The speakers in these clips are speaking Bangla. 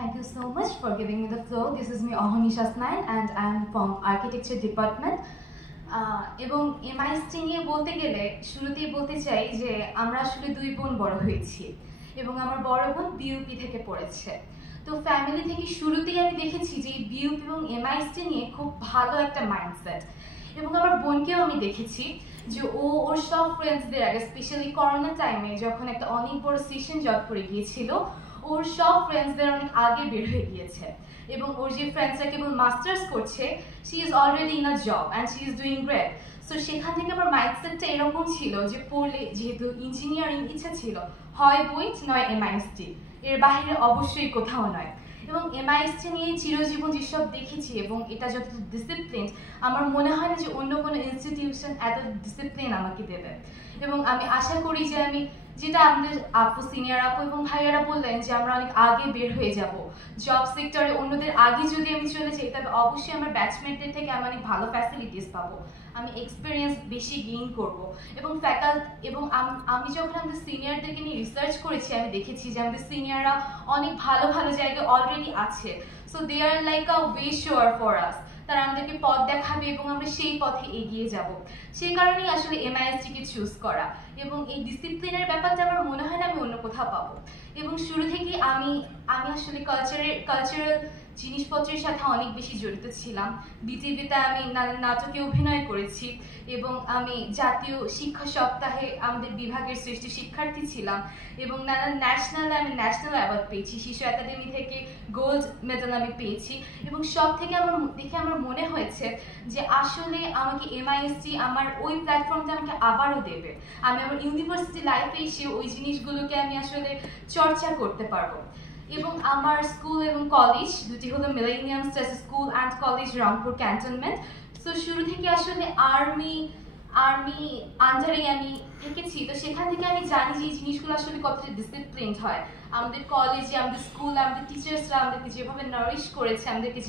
Thank you so much for giving me the floor. This is me Ohani Shasnain and I am from Architecture Department. এবং এমআইএসটি নিয়ে বলতে গেলে শুরুতেই বলতে চাই যে আমরা আসলে দুই বোন বড় হয়েছি এবং আমার বড় বোন বিইউপি থেকে পড়েছে। তো ফ্যামিলি থেকে শুরুতেই আমি দেখেছি যে বিইউপি এবং এমআইএসটি নিয়ে খুব ভালো একটা মাইন্ডসেট, এবং আমার বোনকেও আমি দেখেছি যে ওর সব ফ্রেন্ডসদের আগে, স্পেশালি করোনা টাইমে যখন একটা অনেক বড় সেশন জব করে গিয়েছিল, ওর সব ফ্রেন্ডসদের অনেক আগে বের হয়ে গিয়েছে এবং ওর যে ফ্রেন্ডসরা কেবল মাস্টার্স করছে, she is already in a job and she is doing great. So সেখান থেকে আমার মাইন্ডসেটটা এরকম ছিল যে পড়লে, যেহেতু ইঞ্জিনিয়ারিং ইচ্ছা ছিল, হয় বুয়েট নয় এমআইএসটি, এর বাইরে অবশ্যই কোথাও নয়। এবং এমআইএসটি নিয়ে চিরজীবন যেসব দেখেছি এবং এটা যত ডিসিপ্লিন, আমার মনে হয় না যে অন্য কোনো ইনস্টিটিউশন এত ডিসিপ্লিন আমাকে দেবে। এবং আমি আশা করি যে আমি, যেটা আমাদের আপু, সিনিয়র আপু এবং ভাইয়ারা বললেন যে আমরা অনেক আগে বের হয়ে যাব জব সেক্টরে, অন্যদের আগে যদি আমি চলে যাই তবে অবশ্যই আমার ব্যাচমেটদের থেকে আমি অনেক ভালো ফ্যাসিলিটিস পাবো, আমি এক্সপিরিয়েন্স বেশি গেইন করব। এবং এবং আমি যখন আমাদের সিনিয়রদেরকে নিয়ে রিসার্চ করেছি, আমি দেখেছি যে আমাদের সিনিয়ররা অনেক ভালো ভালো জায়গায় অলরেডি আছে। So they are like a way shower for us, তারা আমাদেরকে পথ দেখাবে এবং আমরা সেই পথে এগিয়ে যাব। সেই কারণেই আসলে এমআইএসটিকে চুজ করা, এবং এই ডিসিপ্লিনের ব্যাপারটা আমার মনে হয় না আমি অন্য কোথাও পাবো। এবং শুরু থেকেই আমি আসলে কালচারাল জিনিসপত্রের সাথে অনেক বেশি জড়িত ছিলাম। বিটিভিতে আমি নাটকে অভিনয় করেছি এবং আমি জাতীয় শিক্ষা সপ্তাহে আমাদের বিভাগের শ্রেষ্ঠ শিক্ষার্থী ছিলাম এবং নানান ন্যাশনাল অ্যাওয়ার্ড পেয়েছি, শিশু একাডেমি থেকে গোল্ড মেডেল আমি পেয়েছি। এবং সব থেকে আমার মনে হয়েছে যে আসলে আমাকে এমআইএসটি আমার ওই প্ল্যাটফর্মটা আমাকে আবারও দেবে, আমি আমার ইউনিভার্সিটি লাইফে এসে ওই জিনিসগুলোকে আমি আসলে চর্চা করতে পারবো। এবং আমার স্কুল এবং কলেজ দুটি হলো millennium stress school and college, Rangpur cantonment. তো শুরু থেকে আসলে আর্মি আন্ডারে আমি থেকেছি, তো সেখান থেকে আমি জানি যে এই জিনিসগুলো আসলে কতটা ডিসিপ্লিনড হয়। আমাদের কলেজে, আমাদের স্কুল, আমাদের টিচার্সরা আমাদেরকে যেভাবে নারিশ করেছে, আমাদেরকে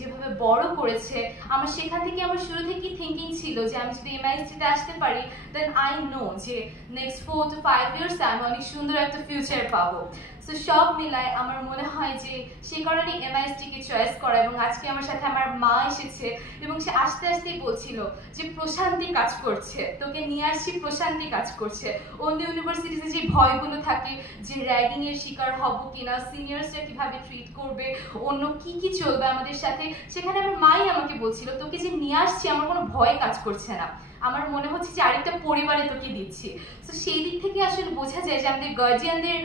যেভাবে বড় করেছে, আমার সেখান থেকে আমার শুরু থেকেই থিঙ্কিং ছিল যে আমি যদি এমআইএসটিতে আসতে পারি, দেন আই নো যে নেক্সট 4 to 5 ইয়ার্সে আমি অনেক সুন্দর একটা ফিউচার পাবো। সো সব মিলায় আমার মনে হয় যে সে কারণে এমআইএসটিকে চয়েস করা। এবং আজকে আমার সাথে আমার মা এসেছে এবং সে আস্তে আস্তেই বলছিল যে প্রশান্তি কাজ করছে, তোকে নিয়ে আসছি, প্রশান্তি কাজ করছে। অন্য ইউনিভার্সিটিতে যে ভয়গুলো থাকে যে র্যাগিং এর শিকার হব কিনা, সিনিয়র্সরা কিভাবে ট্রিট করবে, অন্য কি চলবে আমাদের সাথে, সেখানে আমার মাই আমাকে বলছিল তোকে যে নিয়ে আসছি আমার কোনো ভয় কাজ করছে না, আমার মনে হচ্ছে যে আরেকটা পরিবারে তোকে দিচ্ছি। তো সেই দিক থেকে আসলে বোঝা যায় যে আমাদের গার্জিয়ানদের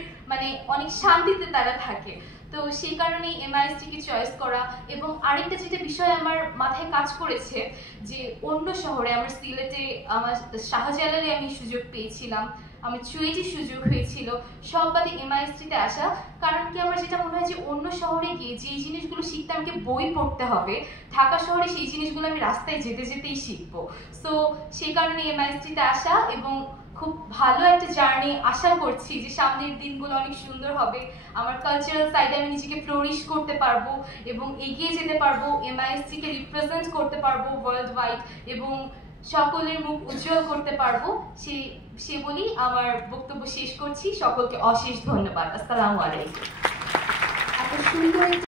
অনেক শান্তিতে তারা থাকে। তো সেই কারণেই এমআইএসটিকে চয়েস করা। এবং আরেকটা যেটা বিষয় আমার মাথায় কাজ করেছে যে অন্য শহরে, আমার সিলেটে, আমার শাহজালালে আমি সুযোগ পেয়েছিলাম, আমার চুয়েটে সুযোগ হয়েছিল, সব বাদে এমআইএসটিতে আসা। কারণ কি, আমার যেটা মনে হয় যে অন্য শহরে গিয়ে যে জিনিসগুলো শিখতে আমাকে বই পড়তে হবে, ঢাকা শহরে সেই জিনিসগুলো আমি রাস্তায় যেতেই শিখবো। সো সেই কারণে এমআইএসটিতে আসা এবং খুব ভালো একটা জার্নি। আশা করছি যে সামনের দিনগুলো অনেক সুন্দর হবে, আমার কালচারাল সাইডে আমি নিজেকে ফ্লোরিশ করতে পারবো এবং এগিয়ে যেতে পারবো, এমআইএসটিকে রিপ্রেজেন্ট করতে পারবো ওয়ার্ল্ড ওয়াইড এবং সকলের মুখ উজ্জ্বল করতে পারবো। সে বলি আমার বক্তব্য শেষ করছি। সকলকে অশেষ ধন্যবাদ। আসসালামু আলাইকুম। এত সুন্দর